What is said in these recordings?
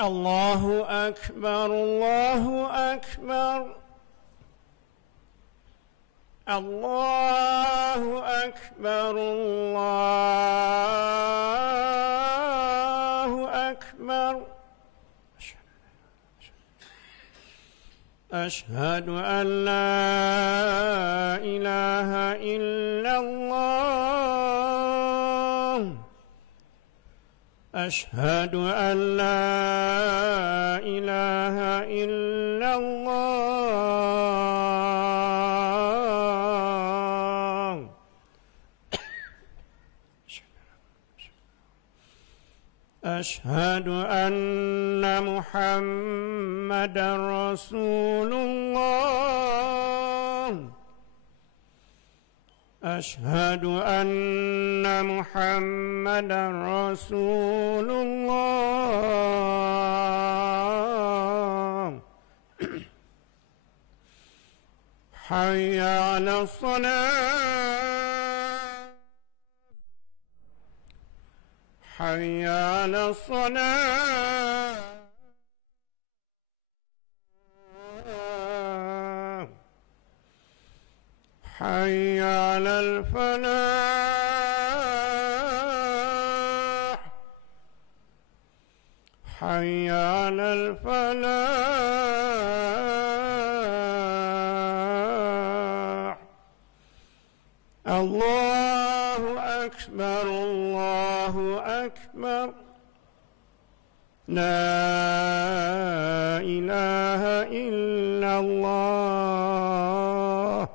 الله أكبر الله أكبر الله أكبر الله أكبر أشهد أن لا إله إلا الله أشهد أن لا إله إلا الله أشهد أن محمدًا رسول الله أشهد أن محمدًا رسول الله حي على الصلاة حي على الصلاة حي على الفلاح حي على الفلاح الله أكبر الله أكبر لا إله إلا الله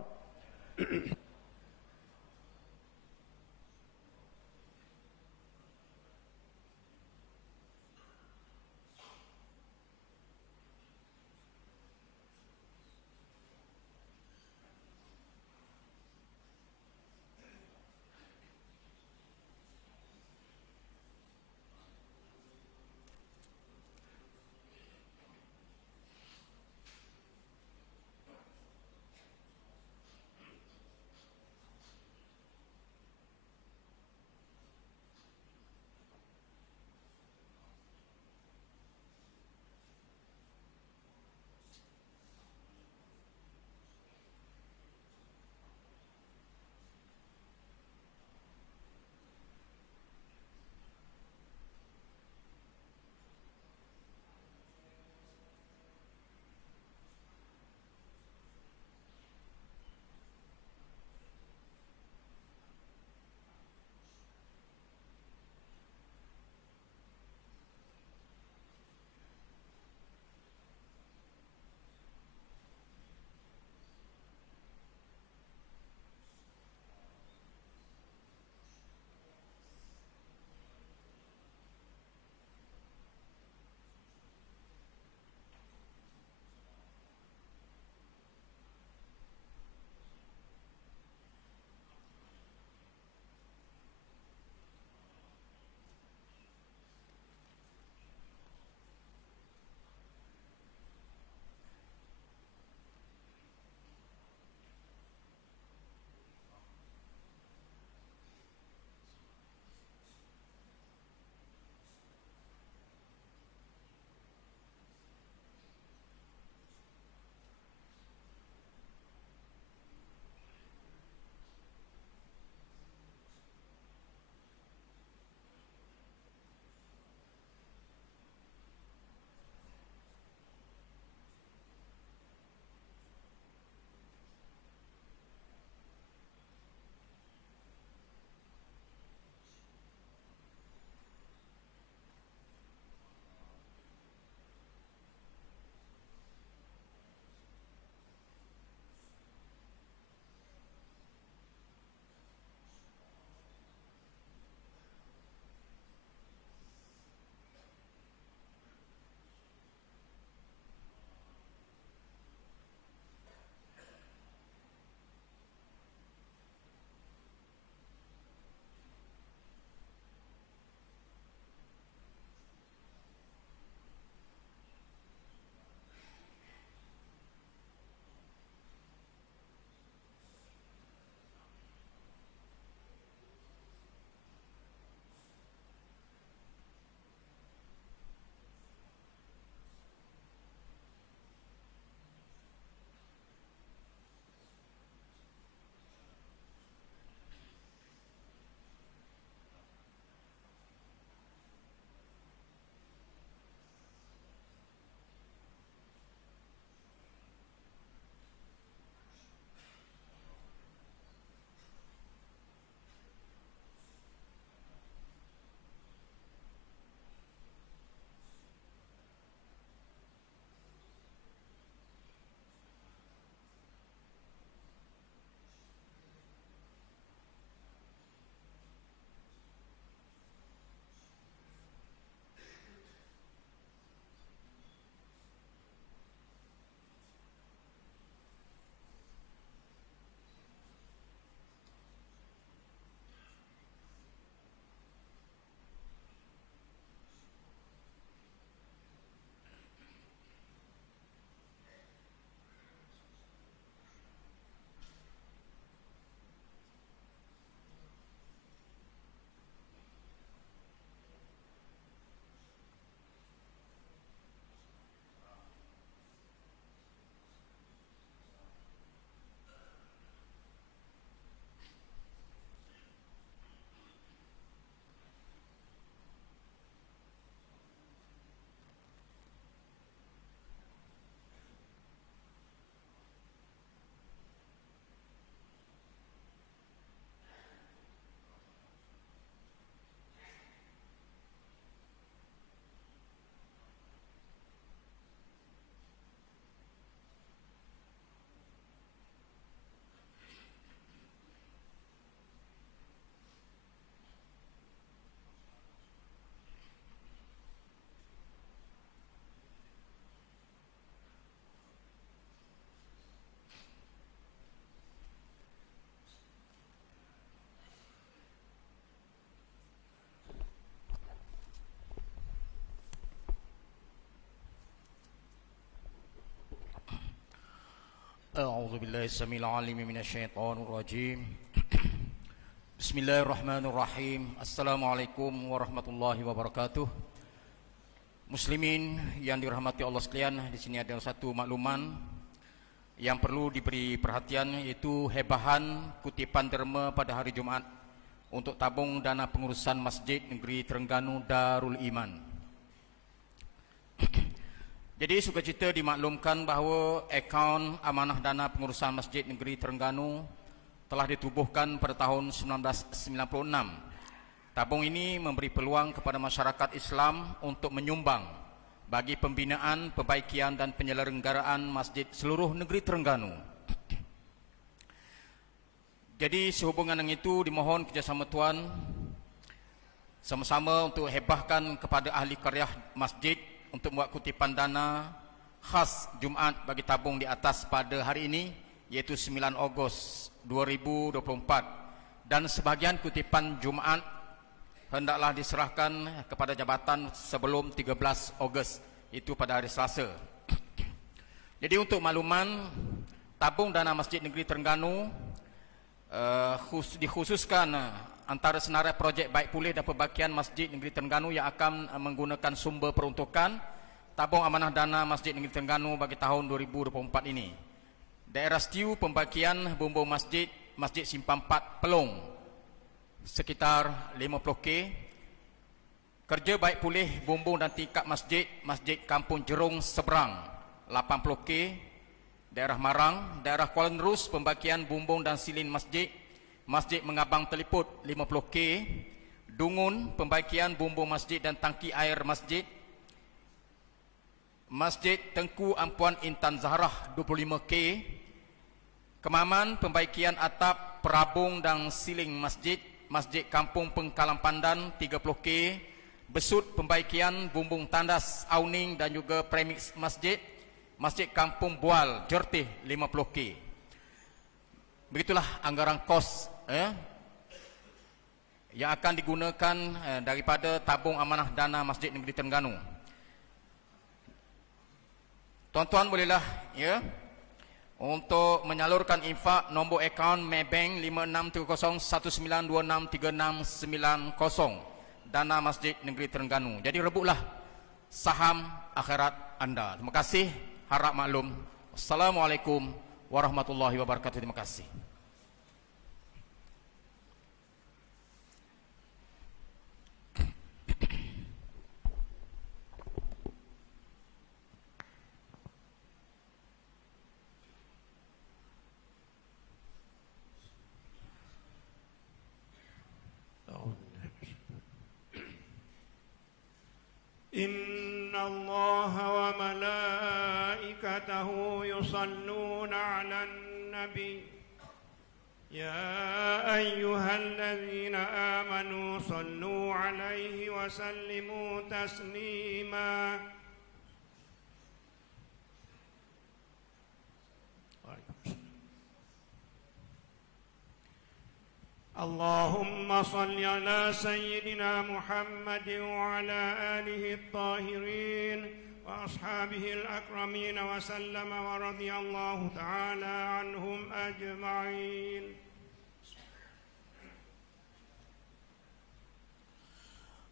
A'udzu billahi samil alim minasyaitonir rajim. Bismillahirrahmanirrahim. Assalamualaikum warahmatullahi wabarakatuh. Muslimin yang dirahmati Allah sekalian, di sini ada satu makluman yang perlu diberi perhatian, yaitu hebahan kutipan derma pada hari Jumaat untuk tabung dana pengurusan Masjid Negeri Terengganu Darul Iman. Jadi sukacita dimaklumkan bahawa akaun amanah dana pengurusan Masjid Negeri Terengganu telah ditubuhkan pada tahun 1996. Tabung ini memberi peluang kepada masyarakat Islam untuk menyumbang bagi pembinaan, perbaikian dan penyelenggaraan masjid seluruh negeri Terengganu. Jadi sehubungan dengan itu, dimohon kerjasama tuan sama-sama untuk hebahkan kepada ahli karyah masjid untuk membuat kutipan dana khas Jumaat bagi tabung di atas pada hari ini, iaitu 9 Ogos 2024, dan sebahagian kutipan Jumaat hendaklah diserahkan kepada jabatan sebelum 13 Ogos, itu pada hari Selasa. Jadi untuk makluman, tabung dana Masjid Negeri Terengganu dikhususkan antara senarai projek baik pulih dan perbaikian Masjid Negeri Terengganu yang akan menggunakan sumber peruntukan tabung amanah dana Masjid Negeri Terengganu bagi tahun 2024 ini. Daerah setiu pembaikian bumbung masjid, Masjid Simpang 4 Pelong sekitar 50k. Kerja baik pulih bumbung dan tingkap masjid, Masjid Kampung Jerung Seberang 80k. Daerah Marang, daerah Kuala Nerus pembaikian bumbung dan silin masjid, Masjid Mengabang Teliput 50k. Dungun pembaikian bumbung masjid dan tangki air masjid, Masjid Tengku Ampuan Intan Zahrah 25k. Kemaman pembaikian atap, perabung dan siling masjid, Masjid Kampung Pengkalan Pandan 30k. Besut pembaikian bumbung tandas, awning dan juga premix masjid, Masjid Kampung Bual Jertih 50k. Begitulah anggaran kos yang akan digunakan daripada tabung amanah dana Masjid Negeri Terengganu. Tuan-tuan bolehlah untuk menyalurkan infak nombor akaun Maybank 563019263690 dana Masjid Negeri Terengganu. Jadi rebutlah saham akhirat anda. Terima kasih, harap maklum. Assalamualaikum warahmatullahi wabarakatuh. Terima kasih. إن الله وملائكته يصلون على النبي يا أيها الذين آمنوا صلوا عليه وسلموا تسليما اللهم صل على سيدنا محمد وعلى آله الطاهرين وأصحابه الأكرمين وسلم ورضي الله تعالى عنهم أجمعين.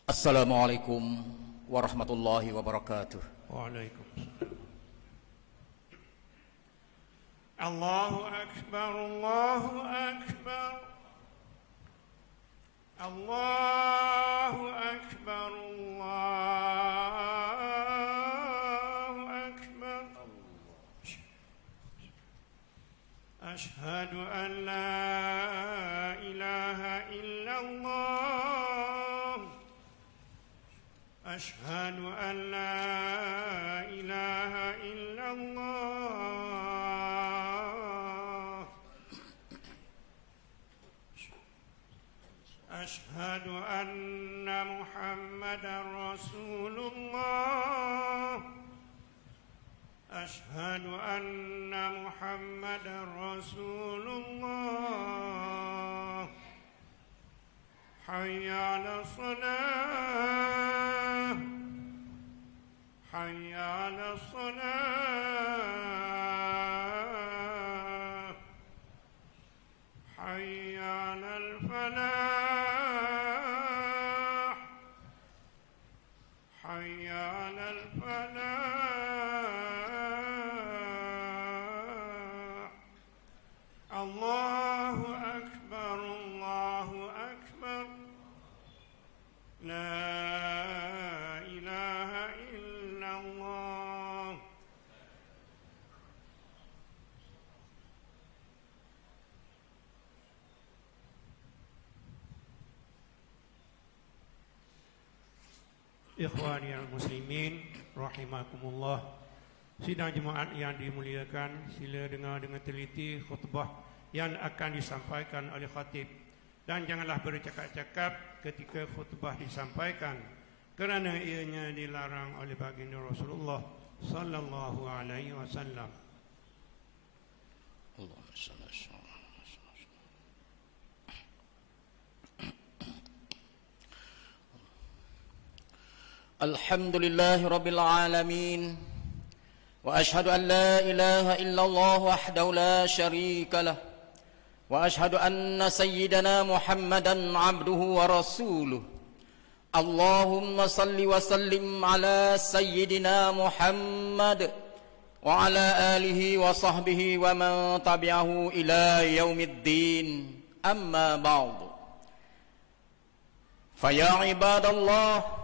Assalamualaikum warahmatullahi wabarakatuh. Waalaikumsalam. Allahu Akbar, Allahu Akbar. Allahu Akbar, Allahu Akbar. Ashhadu an la ilaha illallah. Ashhadu an la ilaha illallah. أشهد أن محمدا رسول الله. أشهد أن محمدا رسول الله. حي على الصلاة. حي على الصلاة. لا إله إلا الله Ikhwani al-muslimin rahimakumullah. Sidang jemaat yang dimuliakan, sila dengar dengan teliti khutbah yang akan disampaikan oleh khatib, dan janganlah bercakap-cakap ketika khutbah disampaikan kerana ianya dilarang oleh baginda Rasulullah sallallahu alaihi wasallam. Alhamdulillahi rabbil alamin, wa ashhadu an la ilaha illallah wahdahu la syarika lah, wa ashhadu anna sayyidana Muhammadan abduhu wa rasuluh. Allahumma salli wa sallim ala sayyidina Muhammad wa ala alihi wa sahbihi wa man tabi'ahu ila yaumiddin. Amma ba'du. Fa ya ibadallah,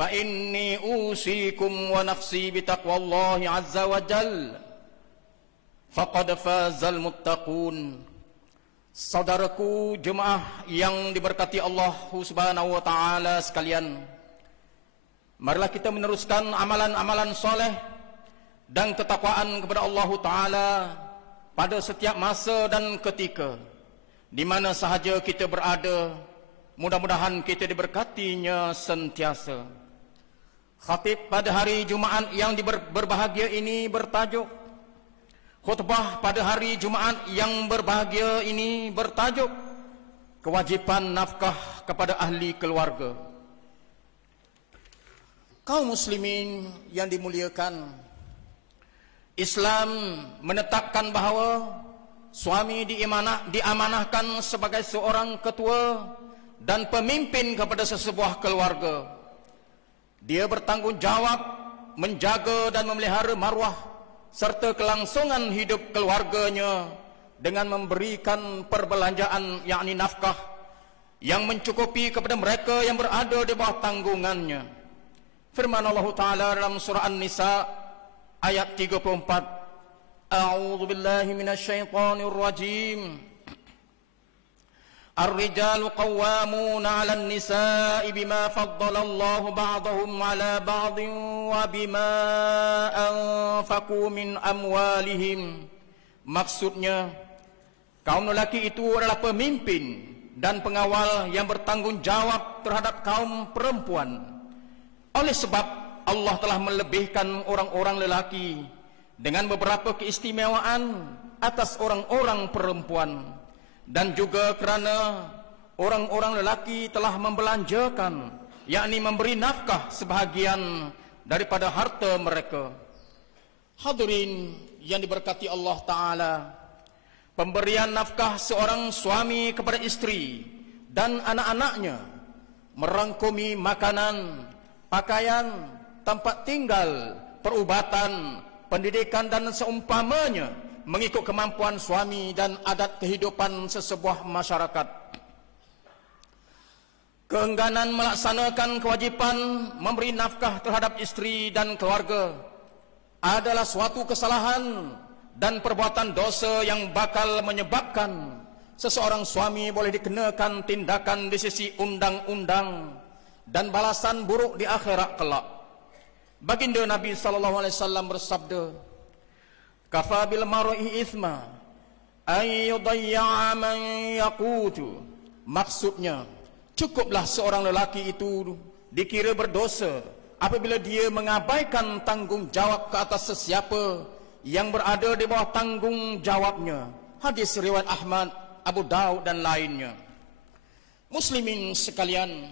fa inni usikum wa nafsi bitaqwallahi azza wa jalla, faqad fazal muttaqun. Saudaraku jemaah yang diberkati Allah Subhanahu wa taala sekalian, marilah kita meneruskan amalan-amalan soleh dan ketakwaan kepada Allah taala pada setiap masa dan ketika di mana sahaja kita berada. Mudah-mudahan kita diberkatinya sentiasa. Khatib pada hari Jumaat yang berbahagia ini bertajuk, khutbah pada hari Jumaat yang berbahagia ini bertajuk kewajipan nafkah kepada ahli keluarga. Kaum muslimin yang dimuliakan, Islam menetapkan bahawa suami diamanahkan sebagai seorang ketua dan pemimpin kepada sesebuah keluarga. Dia bertanggungjawab menjaga dan memelihara maruah serta kelangsungan hidup keluarganya dengan memberikan perbelanjaan yakni nafkah yang mencukupi kepada mereka yang berada di bawah tanggungannya. Firman Allah Ta'ala dalam surah An-Nisa ayat 34, A'udzu billahi minasyaitonir rajim. Ar-rijalu qawwamuna 'alan nisa'i bima faddala Allahu ba'dahum 'ala ba'din wa bima anfaqu min amwalihim. Maksudnya, kaum lelaki itu adalah pemimpin dan pengawal yang bertanggung jawab terhadap kaum perempuan. Oleh sebab Allah telah melebihkan orang-orang lelaki dengan beberapa keistimewaan atas orang-orang perempuan. Dan juga kerana orang-orang lelaki telah membelanjakan, yakni memberi nafkah sebahagian daripada harta mereka. Hadirin yang diberkati Allah Ta'ala, pemberian nafkah seorang suami kepada isteri dan anak-anaknya merangkumi makanan, pakaian, tempat tinggal, perubatan, pendidikan dan seumpamanya mengikut kemampuan suami dan adat kehidupan sesebuah masyarakat. Keengganan melaksanakan kewajipan memberi nafkah terhadap isteri dan keluarga adalah suatu kesalahan dan perbuatan dosa yang bakal menyebabkan seseorang suami boleh dikenakan tindakan di sisi undang-undang dan balasan buruk di akhirat kelak. Baginda Nabi sallallahu alaihi wasallam bersabda, Kafa bil mar'i ithma ay yudayya man yaqutu. Maksudnya, cukuplah seorang lelaki itu dikira berdosa apabila dia mengabaikan tanggungjawab ke atas sesiapa yang berada di bawah tanggungjawabnya. Hadis riwayat Ahmad, Abu Daud dan lainnya. Muslimin sekalian,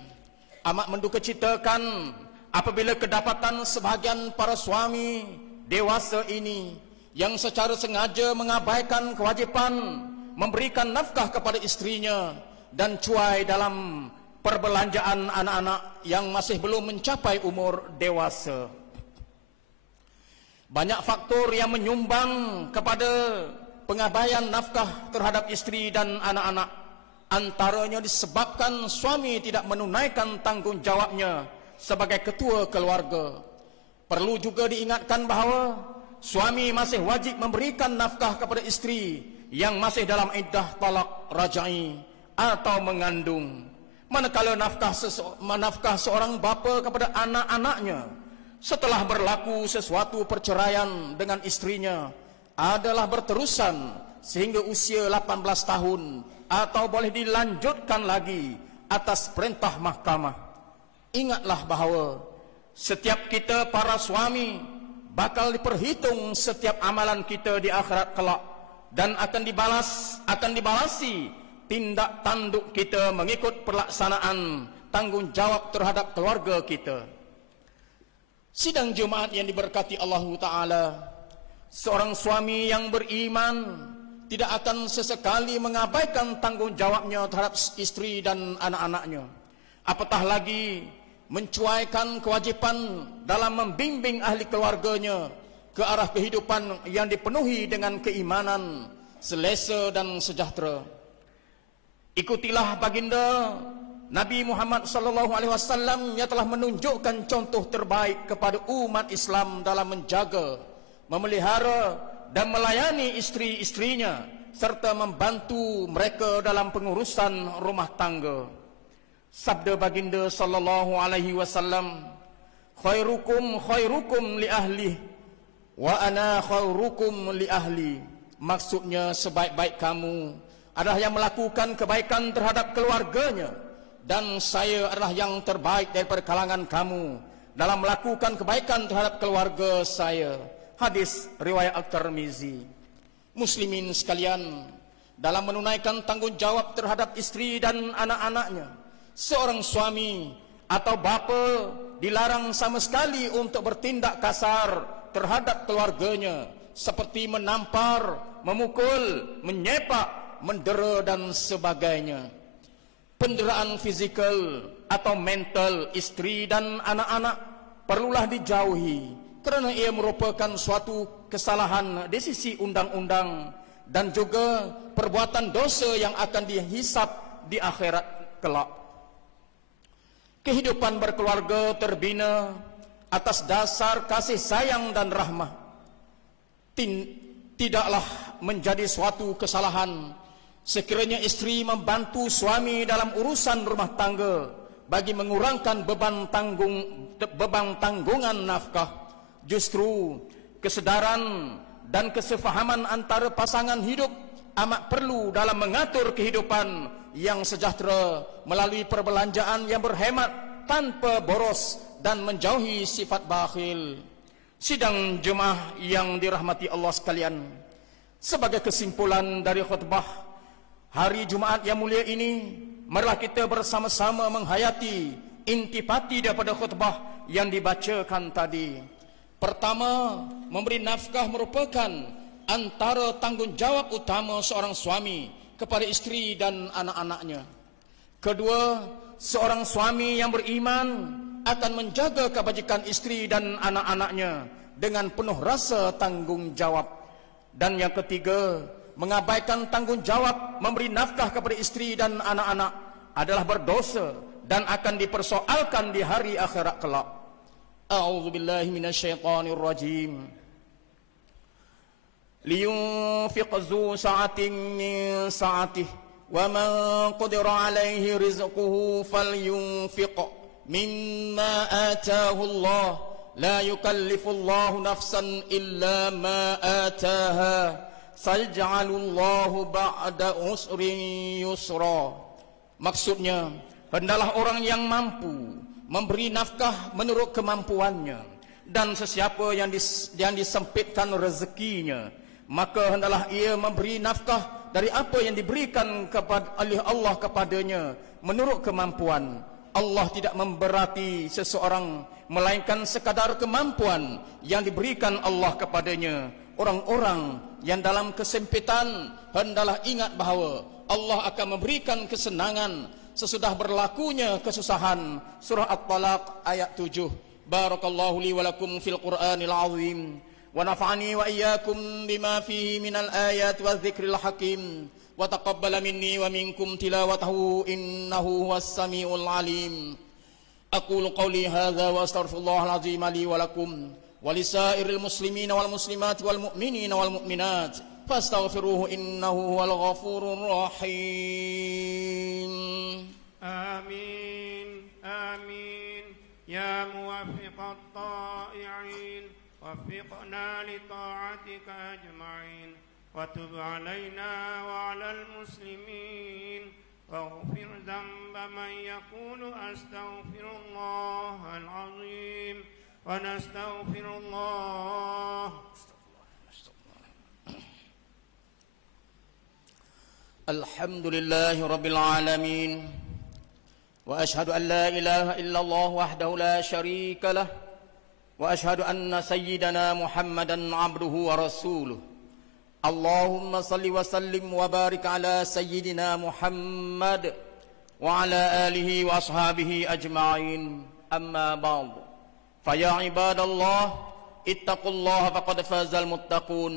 amat mendukacitakan apabila kedapatan sebahagian para suami dewasa ini yang secara sengaja mengabaikan kewajipan memberikan nafkah kepada istrinya dan cuai dalam perbelanjaan anak-anak yang masih belum mencapai umur dewasa. Banyak faktor yang menyumbang kepada pengabaian nafkah terhadap istri dan anak-anak. Antaranya disebabkan suami tidak menunaikan tanggungjawabnya sebagai ketua keluarga. Perlu juga diingatkan bahawa suami masih wajib memberikan nafkah kepada isteri yang masih dalam iddah talak rajai atau mengandung. Manakala nafkah seorang bapa kepada anak-anaknya setelah berlaku sesuatu perceraian dengan istrinya adalah berterusan sehingga usia 18 tahun atau boleh dilanjutkan lagi atas perintah mahkamah. Ingatlah bahawa setiap kita para suami bakal diperhitung setiap amalan kita di akhirat kelak dan akan dibalasi tindak tanduk kita mengikut pelaksanaan tanggungjawab terhadap keluarga kita. Sidang Jumaat yang diberkati Allah Ta'ala, seorang suami yang beriman tidak akan sesekali mengabaikan tanggungjawabnya terhadap istri dan anak-anaknya. Apatah lagi mencuaikan kewajipan dalam membimbing ahli keluarganya ke arah kehidupan yang dipenuhi dengan keimanan, selesa dan sejahtera. Ikutilah baginda Nabi Muhammad sallallahu alaihi wasallam yang telah menunjukkan contoh terbaik kepada umat Islam dalam menjaga, memelihara dan melayani isteri-istrinya serta membantu mereka dalam pengurusan rumah tangga. Sabda baginda sallallahu alaihi wasallam, khairukum khairukum li ahli wa ana khairukum li ahli. Maksudnya sebaik-baik kamu adalah yang melakukan kebaikan terhadap keluarganya dan saya adalah yang terbaik daripada kalangan kamu dalam melakukan kebaikan terhadap keluarga saya. Hadis riwayat At-Tirmizi. Muslimin sekalian, dalam menunaikan tanggungjawab terhadap istri dan anak-anaknya, seorang suami atau bapa dilarang sama sekali untuk bertindak kasar terhadap keluarganya seperti menampar, memukul, menyepak, mendera dan sebagainya. Penderaan fizikal atau mental istri dan anak-anak perlulah dijauhi kerana ia merupakan suatu kesalahan di sisi undang-undang dan juga perbuatan dosa yang akan dihisap di akhirat kelak. Kehidupan berkeluarga terbina atas dasar kasih sayang dan rahmah. Tidaklah menjadi suatu kesalahan sekiranya istri membantu suami dalam urusan rumah tangga bagi mengurangkan beban tanggungan nafkah. Justru kesedaran dan kesefahaman antara pasangan hidup amat perlu dalam mengatur kehidupan yang sejahtera melalui perbelanjaan yang berhemat tanpa boros dan menjauhi sifat bakhil. Sidang jemaah yang dirahmati Allah sekalian, sebagai kesimpulan dari khutbah hari Jumaat yang mulia ini, marilah kita bersama-sama menghayati intipati daripada khutbah yang dibacakan tadi. Pertama, memberi nafkah merupakan antara tanggungjawab utama seorang suami kepada istri dan anak-anaknya. Kedua, seorang suami yang beriman akan menjaga kebajikan istri dan anak-anaknya dengan penuh rasa tanggungjawab. Dan yang ketiga, mengabaikan tanggungjawab memberi nafkah kepada istri dan anak-anak adalah berdosa dan akan dipersoalkan di hari akhirat kelak. A'udzu billahi minasyaitonir rajim. Liyunfiq zu sa'atin min sa'atihi wa man qadira 'alaihi rizquhu falyunfiq mimma ataahu Allah. La yukallifu Allahu nafsan illa ma ataaha. Sayaj'alullahu ba'da usrin yusra. Maksudnya, hendaklah orang yang mampu memberi nafkah menurut kemampuannya, dan sesiapa yang disempitkan rezekinya, maka hendaklah ia memberi nafkah dari apa yang diberikan oleh Allah kepadanya menurut kemampuan. Allah tidak memberati seseorang melainkan sekadar kemampuan yang diberikan Allah kepadanya. Orang-orang yang dalam kesempitan hendaklah ingat bahawa Allah akan memberikan kesenangan sesudah berlakunya kesusahan. Surah At-Talaq ayat 7. Barakallahu li wa lakum fil Qur'anil azim wa nafa'ani wa iyyakum bima fihi minal ayat wa dzikril hakim. وتقبل مني ومنكم تلاوته إنه هو السميع العليم أقول قولي هذا وأستغفر الله العظيم لي ولكم ولسائر المسلمين والمسلمات والمؤمنين والمؤمنات فاستغفروه إنه هو الغفور الرحيم. آمين آمين يا موفق الطائعين وفقنا لطاعتك أجمعين وتب علينا وعلى المسلمين واغفر ذنب من يقول أستغفر الله العظيم ونستغفر الله. الحمد لله رب العالمين وأشهد أن لا إله إلا الله وحده لا شريك له وأشهد أن سيدنا محمدا عبده ورسوله. اللهم صل وسلم وبارك على سيدنا محمد وعلى آله وأصحابه أجمعين. أما بعد فيا عباد الله اتقوا الله فقد فاز المتقون.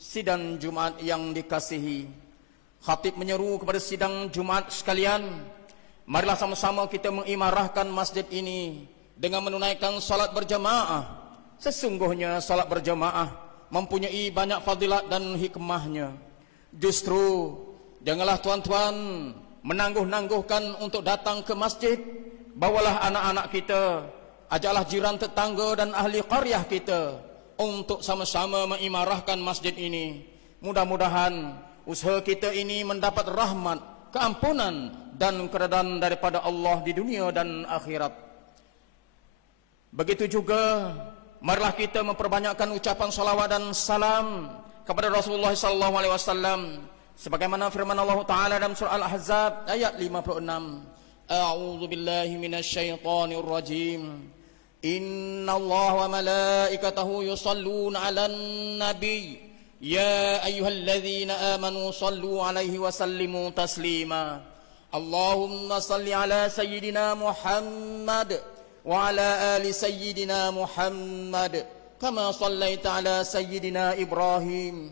Sidang Jumat yang dikasihi, khatib menyeru kepada sidang Jumat sekalian, marilah sama-sama kita mengimarahkan masjid ini dengan menunaikan salat berjamaah. Sesungguhnya salat berjamaah mempunyai banyak fadilat dan hikmahnya. Justru janganlah tuan-tuan menangguh-nangguhkan untuk datang ke masjid. Bawalah anak-anak kita, ajaklah jiran tetangga dan ahli qaryah kita untuk sama-sama mengimarahkan masjid ini. Mudah-mudahan usaha kita ini mendapat rahmat, keampunan dan keredaan daripada Allah di dunia dan akhirat. Begitu juga marilah kita memperbanyakkan ucapan salawat dan salam kepada Rasulullah SAW sebagaimana firman Allah Taala dalam surah Al-Ahzab ayat 56. A'udzu billahi minasyaitonir rajim. Innallaha wa malaikatahu yusholluna 'alan nabiy ya ayyuhalladzina amanu shallu 'alaihi wa sallimu taslima. Allahumma shalli 'ala sayyidina Muhammad wa 'ala ali sayyidina Muhammad kama shallaita 'ala sayyidina Ibrahim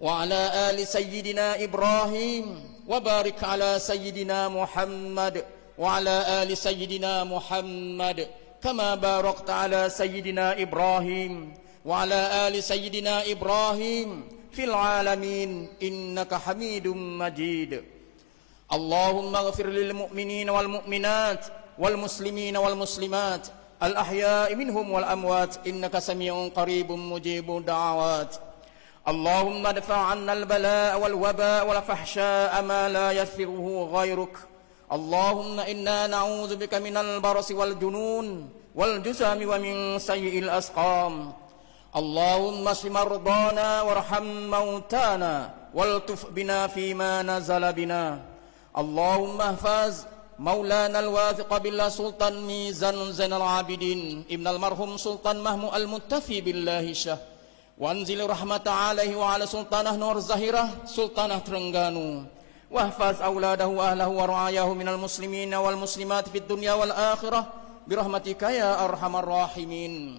wa 'ala ali sayyidina Ibrahim wa barik 'ala sayyidina Muhammad wa 'ala ali sayyidina Muhammad kama barakta 'ala sayyidina Ibrahim wa 'ala ali sayyidina Ibrahim fil 'alamin innaka Hamidum Majid. Allahumma ighfir lil mu'minina wal mu'minat wal muslimina wal muslimat al ahya'i minhum wal amwat innaka sami'un qaribun mujibud da'awat. Allahumma dfa' 'anna al bala'a wal waba'a wal fahsya'a ma la yaghfiruhu ghayruk. Allahumma inna na'udzu bika minal barasi wal junun wal jusami wa min sayyi'il asqam. Allahumma shfi mardana warham mautana waltuf bina fima nazala bina. Allahumma ihfaz maulana al-wathiq billah sultan Mizan Zainal Abidin ibn al-marhum sultan Mahmud al-muttafi billahi syah wa anzil rahmata alaihi wa ala sultanah Nur Zahirah sultanah Terengganu wa ihfaz auladahu wa ahlahu wa ra'ayahu minal muslimina wal muslimat fid dunya wal akhirah birahmatika ya arhamar rahimin.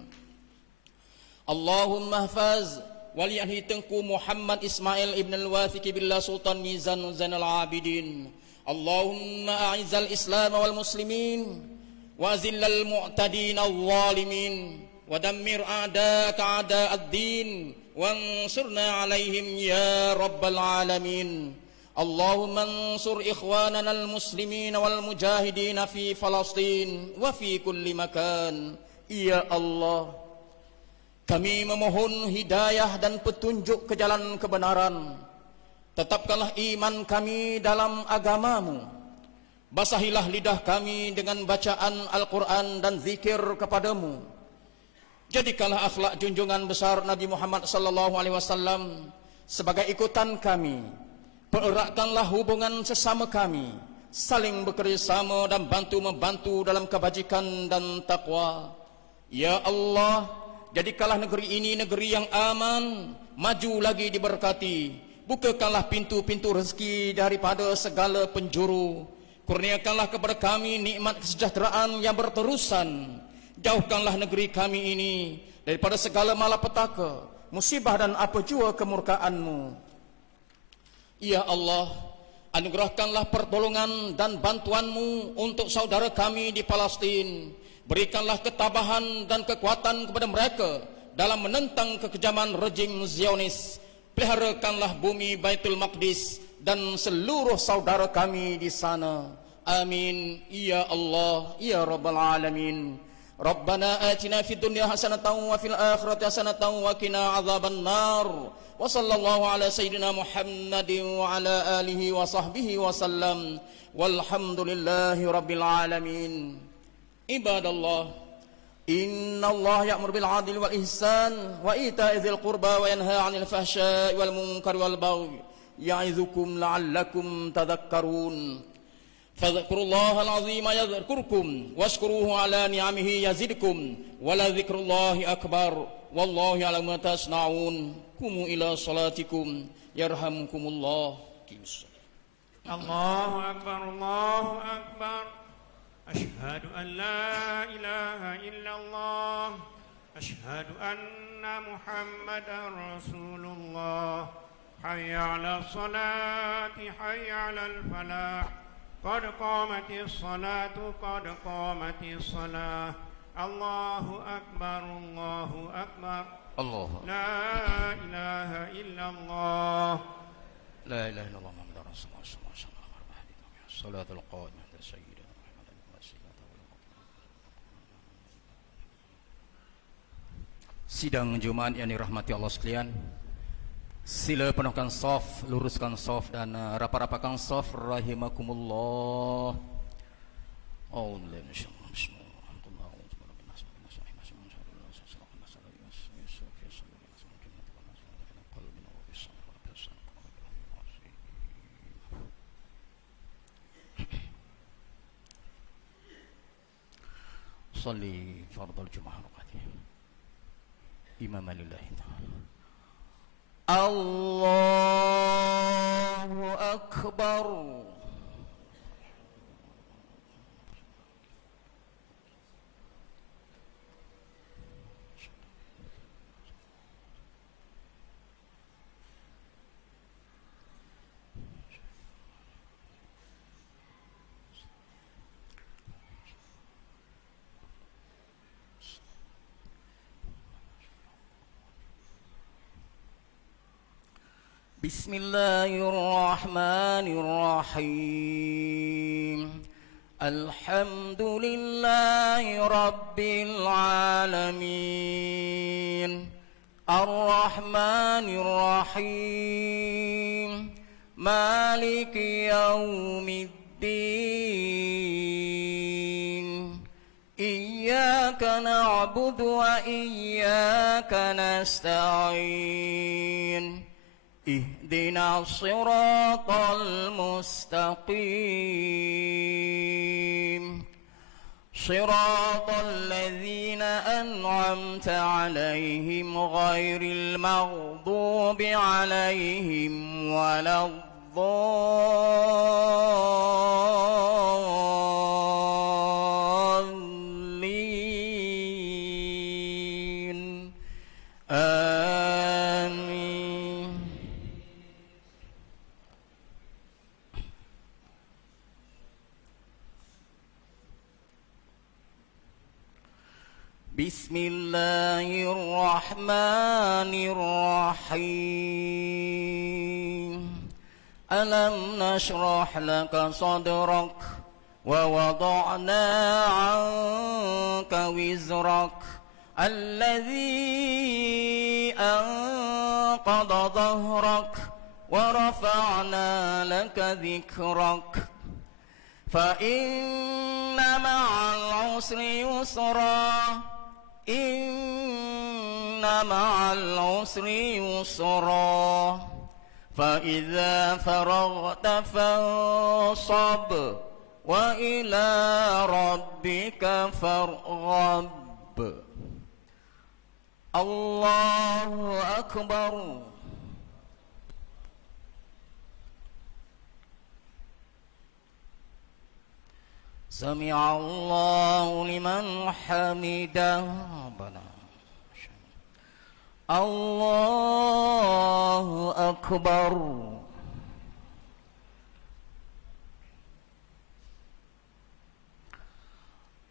Allahumma ihfaz wali ahli Tengku Muhammad Ismail ibn al-Wathiq billah sultan Mizan Zainal Abidin. Allahumma a'izzal islam wal muslimin wa zillal mu'tadin al-zalimin wa dammir a'daka a'da'ad-din wansurna alaihim ya rabbal alamin. Allahumma ansur ikhwanana al-muslimin wal mujahidin fi Palestin wa fi kulli makan. Ya Allah, kami memohon hidayah dan petunjuk ke jalan kebenaran. Tetapkanlah iman kami dalam agamamu. Basahilah lidah kami dengan bacaan Al-Quran dan zikir kepadamu. Jadikanlah akhlak junjungan besar Nabi Muhammad SAW sebagai ikutan kami. Pereratkanlah hubungan sesama kami, saling bekerjasama dan bantu-membantu dalam kebajikan dan takwa. Ya Allah, jadikanlah negeri ini negeri yang aman, maju lagi diberkati. Bukakanlah pintu-pintu rezeki daripada segala penjuru. Kurniakanlah kepada kami nikmat kesejahteraan yang berterusan. Jauhkanlah negeri kami ini daripada segala malapetaka, musibah dan apa jua kemurkaan-Mu. Ya Allah, anugerahkanlah pertolongan dan bantuan-Mu untuk saudara kami di Palestin. Berikanlah ketabahan dan kekuatan kepada mereka dalam menentang kekejaman rejim Zionis. Peliharakanlah bumi Baitul Maqdis dan seluruh saudara kami di sana. Amin. Ya Allah, ya Rabbal Alamin. Rabbana atina fid dunya hasanatan wa fil akhirati hasanatan wa qina adzaban nar. Wa sallallahu ala sayyidina Muhammadin wa ala alihi wa sahbihi wa sallam. Walhamdulillahi rabbil alamin. Ibadallah, inna Allah ya'muru bil 'adli wal ihsan wa ita'i dzil qurba wa yanha 'anil fahsya'i wal munkari wal baghi ya'idzukum la'allakum tadhakkarun. Fadhkurullaha al-'azima yadhkurkum washkuruhu 'ala ni'amihi yazidkum wa la dzikrullahi akbar wallahu ya'lamu ma tasna'un. Qumu ila salatikum yarhamkumullah. Allahu akbar, Allahu akbar. أشهد أن لا إله إلا الله أشهد أن محمدا رسول الله حي على الصلاة حي على الفلاح قد قامت الصلاة قد قامت الصلاة الله أكبر الله أكبر الله لا إله إلا الله لا إله إلا الله محمد رسول الله صلى الله عليه وسلم. صلاة القائمة سيدنا sidang Jumat yang dirahmati Allah sekalian, sila penuhkan saf, luruskan saf dan rapa-rapakan saf rahimakumullah. Salli fardal Jumat imam lillahi ta'ala. Allahu akbar. Bismillahirrahmanirrahim. Alhamdulillahi rabbil alamin. Ar-Rahmanir-Rahim. Maliki yaumiddin. Iyyaka na'budu wa iyyaka nasta'in. اهدنا الصراط المستقيم صراط الذين أنعمت عليهم غير المغضوب عليهم ولا الضالين. Bismillahirrahmanirrahim. Alam nashrah laka sadrak wa wada'na 'anka wizrak alladhi anqadha dhahrak wa rafa'na laka dhikrak fa inna ma'al 'usri yusra inna ma'al usri yusra fa idza faraghta fansab wa ila rabbika farghab. Allahu akbar. Sami'allahu liman hamidah. Allahu akbar.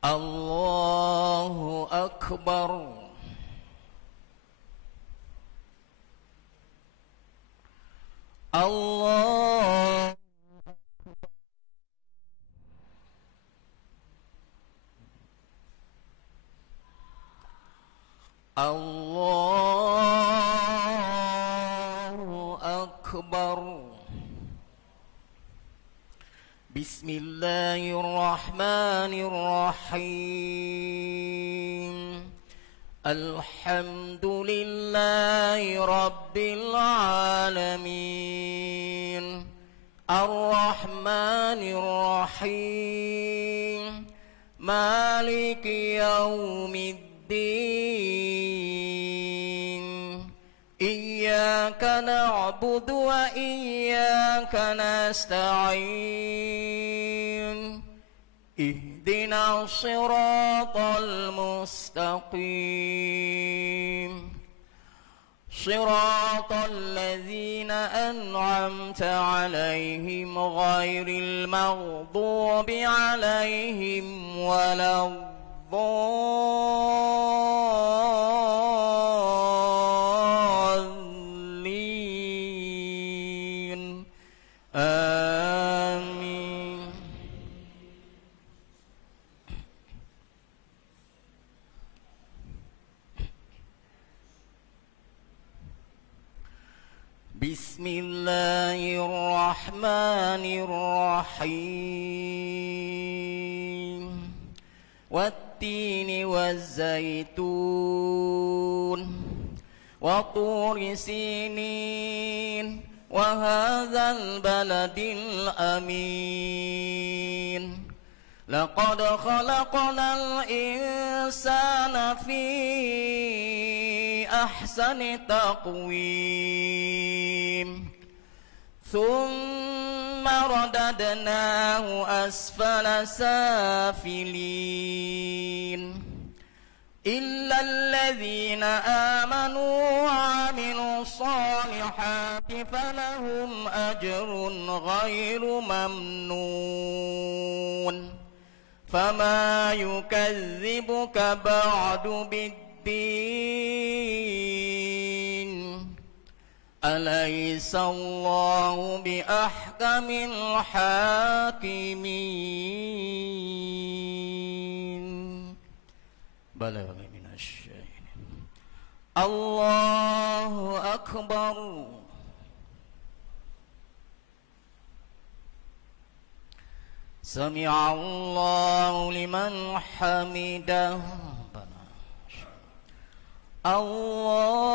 Allahu Akbar. Allah Allahu Akbar. Bismillahirrahmanirrahim. Alhamdulillahi Rabbil Alamin. Ar-Rahmanir Rahim. Maliki Yaumiddin. Iyyaka na'budu wa iyyaka nasta'in. Ihdina siratal mustaqim. Siratal ladzina an'amta 'alaihim ghairil maghdubi 'alaihim waladdallin. Amin. Bismillahirrahmanirrahim. Wattini wazzaitun wa turi sinin wa hadzal baladil amin. Laqad khalaqnal insana fi ahsani taqwim. Thumma radadnahu asfala safilin. Illa alladhina amanu wa amilus salihati falahum ajrun ghairu mamnun. Fama yukazzibuka ba'du biddin. Alaysa Allahu bi ahkamil hakimin. Bala minasy-syaitani. Allahu Akbar. Sami'a Allahu liman hamidah. Allahu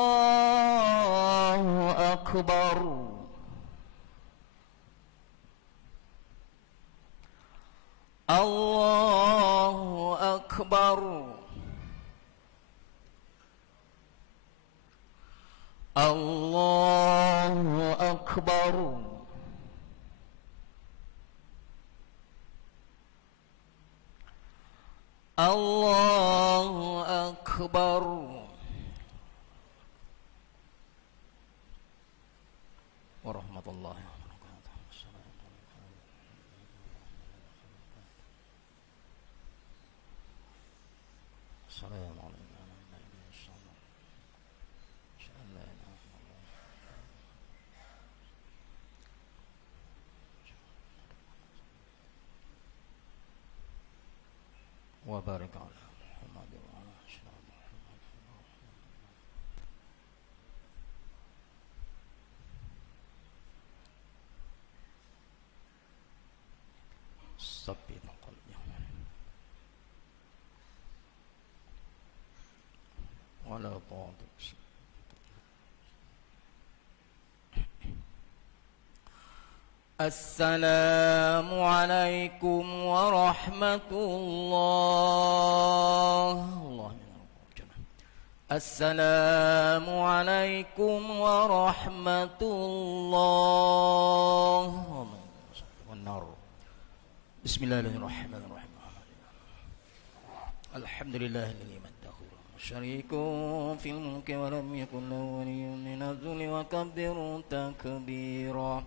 Akbar. Allahu Akbar. Allahu Akbar. Allahu Akbar. Warahmatullahi wabarakatuh. Assalamualaikum. Wa barik ala Muhammad wa ala sabbin qalbi wala ta'dus. Assalamu alaikum warahmatullah. Assalamu alaikum warahmatullah. Bismillahirrahmanirrahim. Alhamdulillahilladzi maddahu syarikun fil mulki wa lam yakul lahu waliyyun min adh-dhulli wa kabbiru takbira.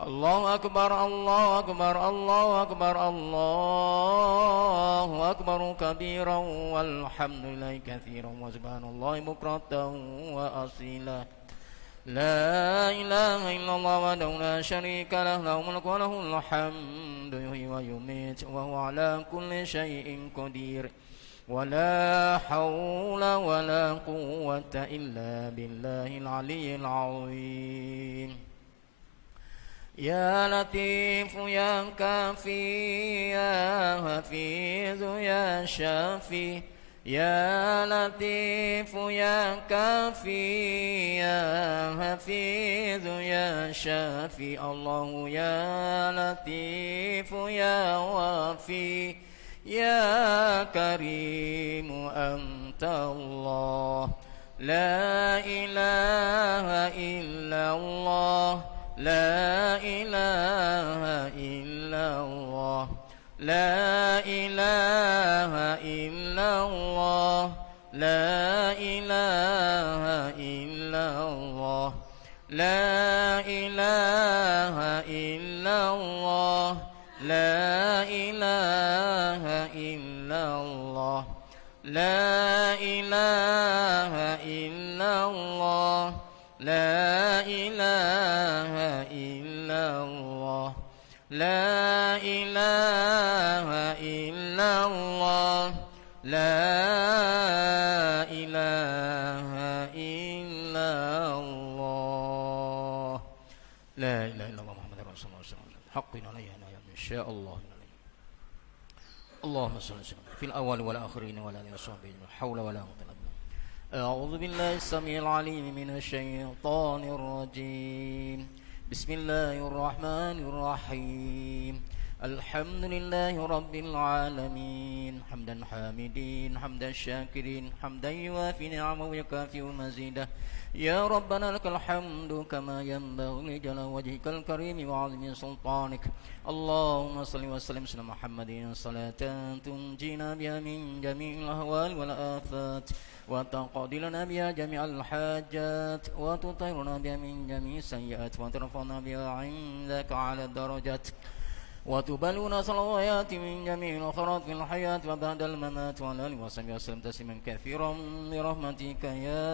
الله أكبر الله أكبر الله أكبر الله أكبر كبيرا والحمد لله كثيرا وسبحان الله بكرة وأصيلا لا إله إلا الله وحده لا شريك له له الملك وله الحمد يحيي ويميت وهو على كل شيء قدير ولا حول ولا قوة إلا بالله العلي العظيم يا لطيف يا كافي يا حفيظ يا شافي يا لطيف يا كافي يا حفيظ يا شافي الله يا لطيف يا وافي يا كريم أنت الله لا إله إلا الله لا إله إلا الله لا إله إلا الله لا إله إلا الله لا إله إلا الله لا إله إلا الله لا إله إلا الله لا إله إلا الله لا إله إلا الله لا إله إلا الله لا إله إلا الله محمد رسول الله صلى الله عليه وسلم حق عليها إن شاء الله اللهم صل وسلم في الأول والآخرين ولا لأصحابه لا حول ولا قوة إلا بالله أعوذ بالله السميع العليم من الشيطان الرجيم بسم الله الرحمن الرحيم الحمد لله رب العالمين حمدا حامدين حمدا شاكرين حمدا يوافي نعمه ويكافئ مزيده يا ربنا لك الحمد كما ينبغي لجلال وجهك الكريم وعظيم سلطانك اللهم صل وسلم على محمد صلاة تنجينا بها من جميع الأهوال والآفات وتقضي لنا بها جميع الحاجات وتطهرنا بها من جميع السيئات وترفعنا بها عندك على الدرجات وتبلغنا صلوات من جميع الخيرات في الحياة وبعد الممات وعلى آله وصحبه وسلم تسليما كثيرا برحمتك يا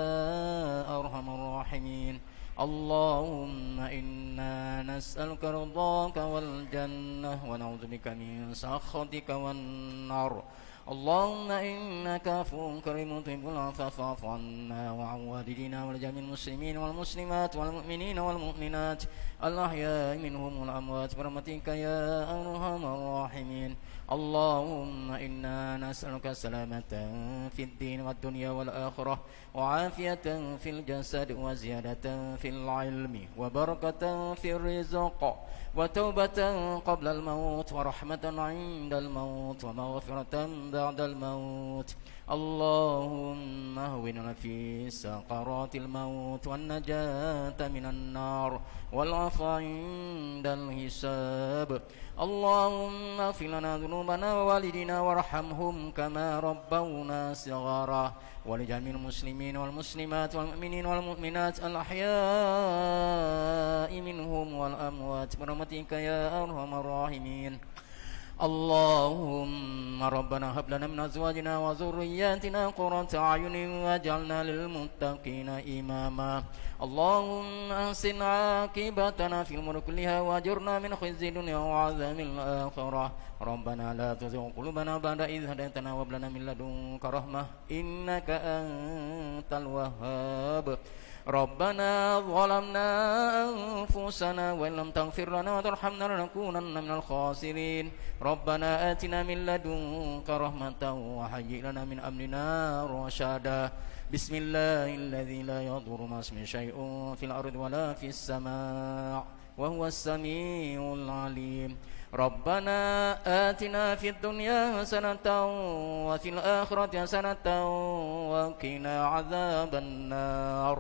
أرحم الراحمين اللهم إنا نسألك رضاك والجنة ونعوذ بك من سخطك والنار اللهم إنك عفو كريم تحب العفو فاعف عنا وعن والدينا ولجميع المسلمين والمسلمات والمؤمنين والمؤمنات الأحياء منهم والأموات برحمتك يا أرحم الراحمين اللهم إنا نسألك السلامة في الدين والدنيا والآخرة وعافية في الجسد وزيادة في العلم وبركة في الرزق وتوبة قبل الموت ورحمة عند الموت ومغفرة بعد الموت اللهم اهونا في سقرات الموت والنجاة من النار والعفو عند الحساب اللهم اغفر لنا ذنوبنا ووالدينا وارحمهم كما ربونا صغارا ولجميع المسلمين والمسلمات والمؤمنين والمؤمنات الأحياء منهم والأموات برحمتك يا أرحم الراحمين اللهم ربنا هب لنا من أزواجنا وذرياتنا قرة أعين واجعلنا للمتقين إماما اللهم أحسن عاقبتنا في الأمور كلها وأجرنا من خزي الدنيا وعذاب الآخرة ربنا لا تزغ قلوبنا بعد إذ هديتنا وهب لنا من لدنك رحمة إنك أنت الوهاب ربنا ظلمنا أنفسنا وإن لم تغفر لنا وترحمنا لنكونن من الخاسرين ربنا آتنا من لدنك رحمة وهيئ لنا من أمرنا رشدا بسم الله الذي لا يضر مع اسمه شيء في الأرض ولا في السماء وهو السميع العليم ربنا آتنا في الدنيا حسنة وفي الآخرة حسنة وقنا عذاب النار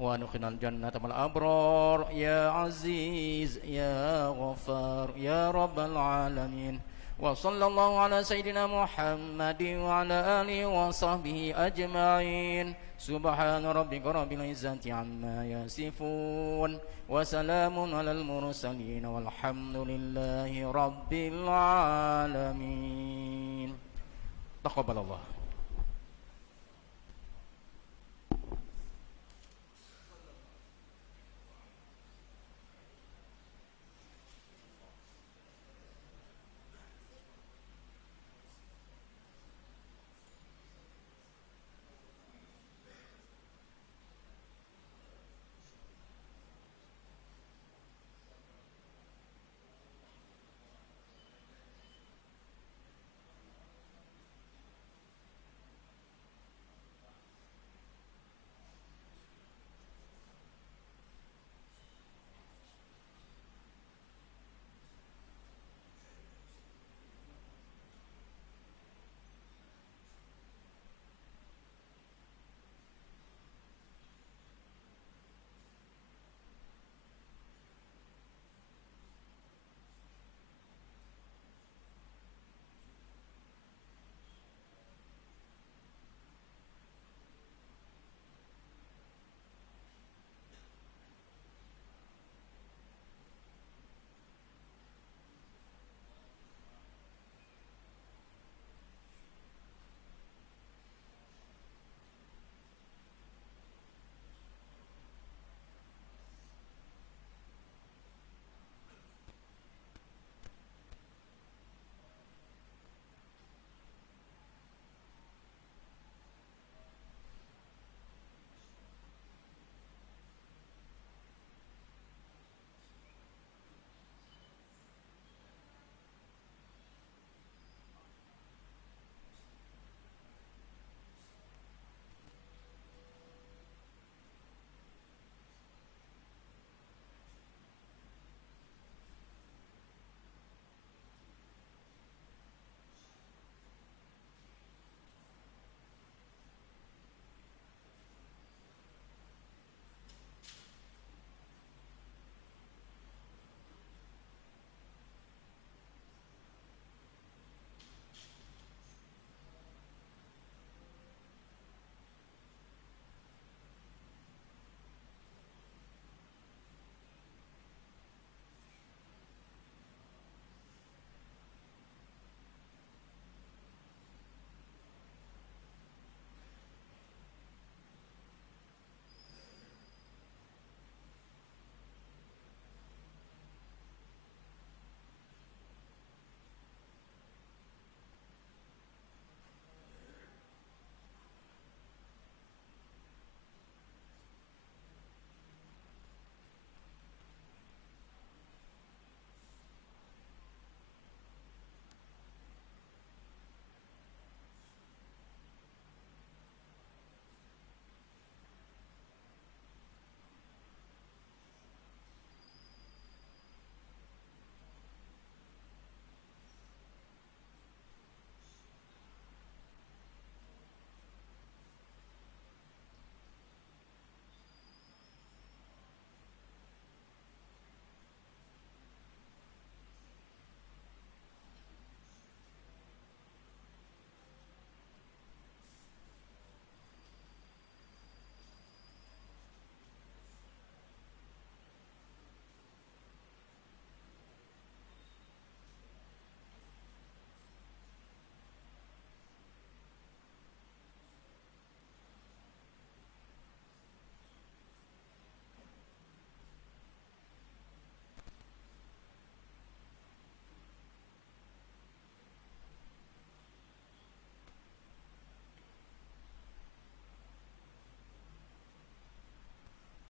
وادخلنا الجنة مع الأبرار يا عزيز يا غفار يا رب العالمين وصلى الله على سيدنا محمد وعلى آله وصحبه أجمعين. سبحان ربك رب العزة عما يصفون وسلام على المرسلين والحمد لله رب العالمين. تقبل الله.